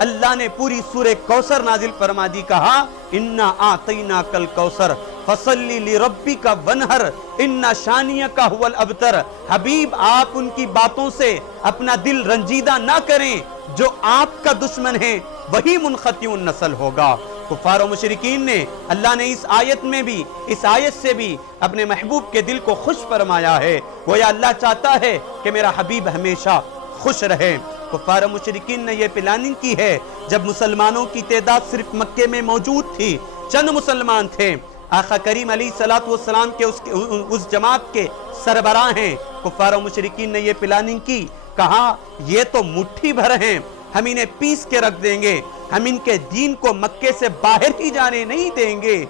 اللہ نے پوری سورہ کوثر نازل فرما دی، کہا انا آتینا کل کوثر فصلی لربک ونہر ان شانیک هو الابتر۔ حبیب آپ ان کی باتوں سے اپنا دل رنجیدہ نہ کریں، جو آپ کا دشمن ہے وہی منقطع النسل ہوگا۔ کفار و مشرکین نے اللہ نے اس آیت میں بھی، اس آیت سے بھی اپنے محبوب کے دل کو خوش فرمایا ہے، گویا اللہ چاہتا ہے کہ میرا حبیب ہمیشہ خوش رہے۔ کفار و مشرکین نے یہ پلاننگ کی ہے، جب مسلمانوں کی تعداد صرف مکے میں موجود تھی، چند مسلمان تھے، آقا کریم علیہ السلام کے اس جماعت کے سربراہ ہیں، کفار و مشرکین نے یہ پلاننگ کی، کہا یہ تو مٹھی بھر ہیں، ہم انہیں پیس کے رکھ دیں گے، ہم ان کے دین کو مکے سے باہر ہی جانے نہیں دیں گے۔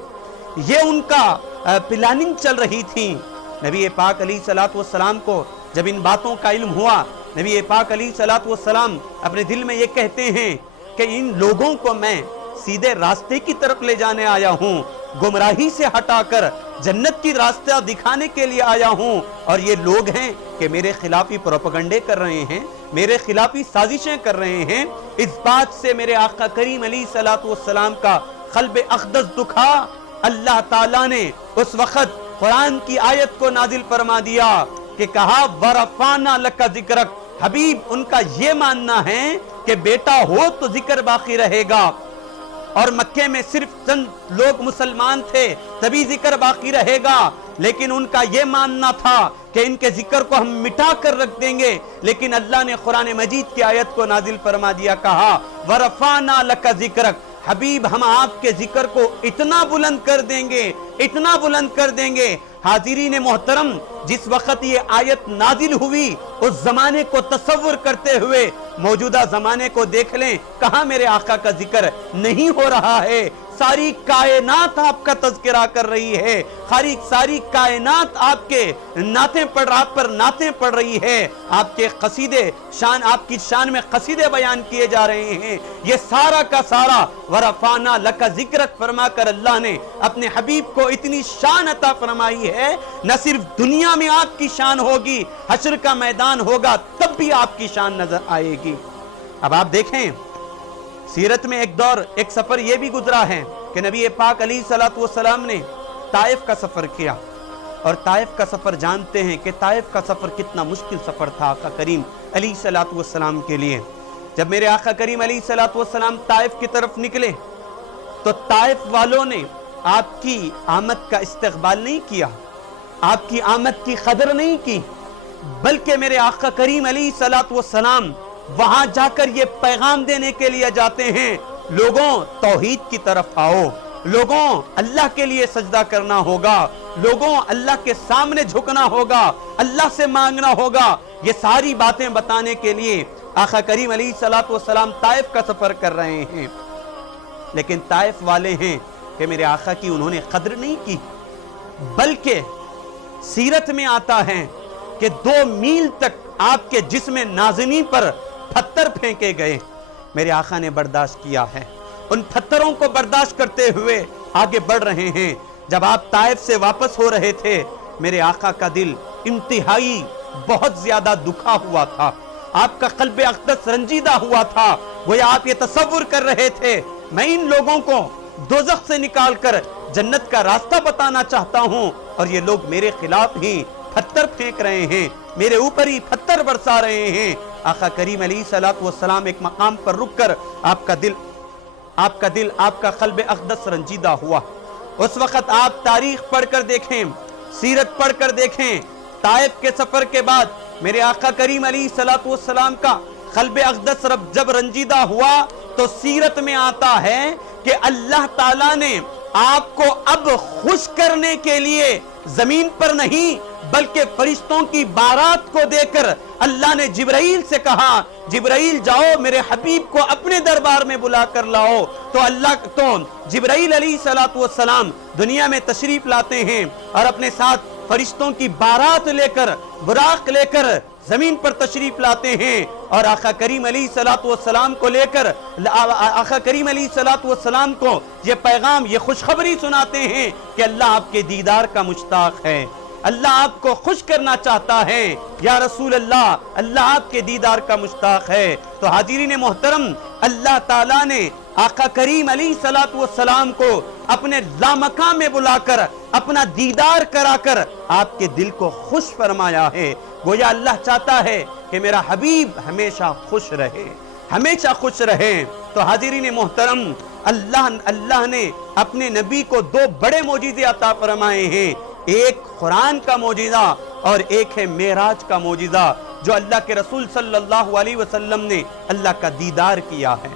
یہ ان کا پلاننگ چل رہی تھی۔ نبی پاک علیہ السلام کو جب ان باتوں کا علم ہوا، نبی پاک علیہ السلام اپنے دل میں یہ کہتے ہیں کہ ان لوگوں کو میں سیدھے راستے کی طرف لے جانے آیا ہوں، گمراہی سے ہٹا کر جنت کی راستہ دکھانے کے لیے آیا ہوں، اور یہ لوگ ہیں کہ میرے خلافی پروپیگنڈے کر رہے ہیں، میرے خلافی سازشیں کر رہے ہیں۔ اس بات سے میرے آقا کریم علیہ السلام کا قلب اقدس دکھا۔ اللہ تعالیٰ نے اس وقت قرآن کی آیت کو نازل فرما دیا کہ کہا وَرَفَعْنَا لَكَ ذِكْرَكَ۔ حبیب ان کا یہ ماننا ہے کہ بیٹا ہو تو ذکر باقی رہے گا، اور مکے میں صرف چند لوگ مسلمان تھے تبھی ذکر باقی رہے گا، لیکن ان کا یہ ماننا تھا کہ ان کے ذکر کو ہم مٹا کر رکھ دیں گے۔ لیکن اللہ نے قرآن مجید کی آیت کو نازل فرما دیا، کہا وَرَفَعْنَا لَكَ ذِكْرَكَ۔ حبیب ہم آپ کے ذکر کو اتنا بلند کر دیں گے، اتنا بلند کر دیں گے۔ حاضرین محترم، جس وقت یہ آیت نازل ہوئی، اس زمانے کو تصور کرتے ہوئے موجودہ زمانے کو دیکھ لیں، کہاں میرے آقا کا ذکر نہیں ہو رہا ہے۔ ساری کائنات آپ کا تذکرہ کر رہی ہے، ساری کائنات آپ کے نعتیں آپ پر نعتیں پڑھ رہی ہے، آپ کے قصیدے آپ کی شان میں قصیدے بیان کیے جا رہے ہیں۔ یہ سارا کا سارا وَرَفَعْنَا لَكَ ذِكْرَكَ فرما کر اللہ نے اپنے حبیب کو اتنی شان عطا فرمائی ہے، نہ صرف دنیا میں آپ کی شان ہوگی، حشر کا میدان ہوگا تب بھی آپ کی شان نظر آئے گی۔ اب آپ دیکھیں، سیرت میں ایک دور، ایک سفر یہ بھی گزرا ہے کہ نبی پاک علیہ السلام نے طائف کا سفر کیا، اور طائف کا سفر جانتے ہیں کہ طائف کا سفر کتنا مشکل سفر تھا آقا کریم علیہ السلام کے لیے۔ جب میرے آقا کریم علیہ السلام طائف کی طرف نکلے تو طائف والوں نے آپ کی آمد کا استقبال نہیں کیا، آپ کی آمد کی قدر نہیں کی، بلکہ میرے آقا کریم علیہ السلام وہاں جا کر یہ پیغام دینے کے لیے جاتے ہیں، لوگوں توحید کی طرف آؤ، لوگوں اللہ کے لیے سجدہ کرنا ہوگا، لوگوں اللہ کے سامنے جھکنا ہوگا، اللہ سے مانگنا ہوگا۔ یہ ساری باتیں بتانے کے لیے آقا کریم علیہ السلام طائف کا سفر کر رہے ہیں، لیکن طائف والے ہیں کہ میرے آقا کی انہوں نے قدر نہیں کی، بلکہ سیرت میں آتا ہے کہ 2 میل تک آپ کے جسم نازنی پر پتھر پھینکے گئے۔ میرے آقا نے برداشت کیا ہے، ان پتھروں کو برداشت کرتے ہوئے آگے بڑھ رہے ہیں۔ جب آپ طائف سے واپس ہو رہے تھے، میرے آقا کا دل انتہائی بہت زیادہ دکھا ہوا تھا، آپ کا قلب اقدس رنجیدہ ہوا تھا، گویا آپ یہ تصور کر رہے تھے میں ان لوگوں کو دوزخ سے نکال کر جنت کا راستہ بتانا چاہتا ہوں، اور یہ لوگ میرے خلاف ہی پتھر پھینک رہے ہیں، میرے اوپر ہی پتھر برسا رہے ہیں۔ آقا کریم علیہ السلام ایک مقام پر رک کر آپ کا قلب اقدس رنجیدہ ہوا۔ اس وقت آپ تاریخ پڑھ کر دیکھیں، سیرت پڑھ کر دیکھیں، طائف کے سفر کے بعد میرے آقا کریم علیہ السلام کا قلب اقدس جب رنجیدہ ہوا تو سیرت میں آتا ہے کہ اللہ تعالیٰ نے آپ کو اب خوش کرنے کے لیے زمین پر نہیں بلکہ فرشتوں کی بارات کو دے کر اللہ نے جبرائیل سے کہا، جبرائیل جاؤ میرے حبیب کو اپنے دربار میں بلا کر لاؤ۔ تو جبرائیل علیہ السلام دنیا میں تشریف لاتے ہیں اور اپنے ساتھ فرشتوں کی بارات لے کر، براق لے کر زمین پر تشریف لاتے ہیں، اور آقا کریم علیہ السلام کو لے کر آقا کریم علیہ السلام کو یہ پیغام، یہ خوشخبری سناتے ہیں کہ اللہ آپ کے دیدار کا مشتاق ہے، اللہ آپ کو خوش کرنا چاہتا ہے، یا رسول اللہ اللہ آپ کے دیدار کا مشتاق ہے۔ تو حاضرین محترم، اللہ تعالیٰ نے آقا کریم علیہ السلام کو اپنے لامکان میں بلا کر اپنا دیدار کرا کر آپ کے دل کو خوش فرمایا ہے۔ گویا اللہ چاہتا ہے کہ میرا حبیب ہمیشہ خوش رہے، ہمیشہ خوش رہے۔ تو حاضرین محترم، اللہ نے اپنے نبی کو دو بڑے معجزے عطا فرمائے ہیں، ایک قرآن کا معجزہ اور ایک ہے معراج کا معجزہ، جو اللہ کے رسول صلی اللہ علیہ وسلم نے اللہ کا دیدار کیا ہے۔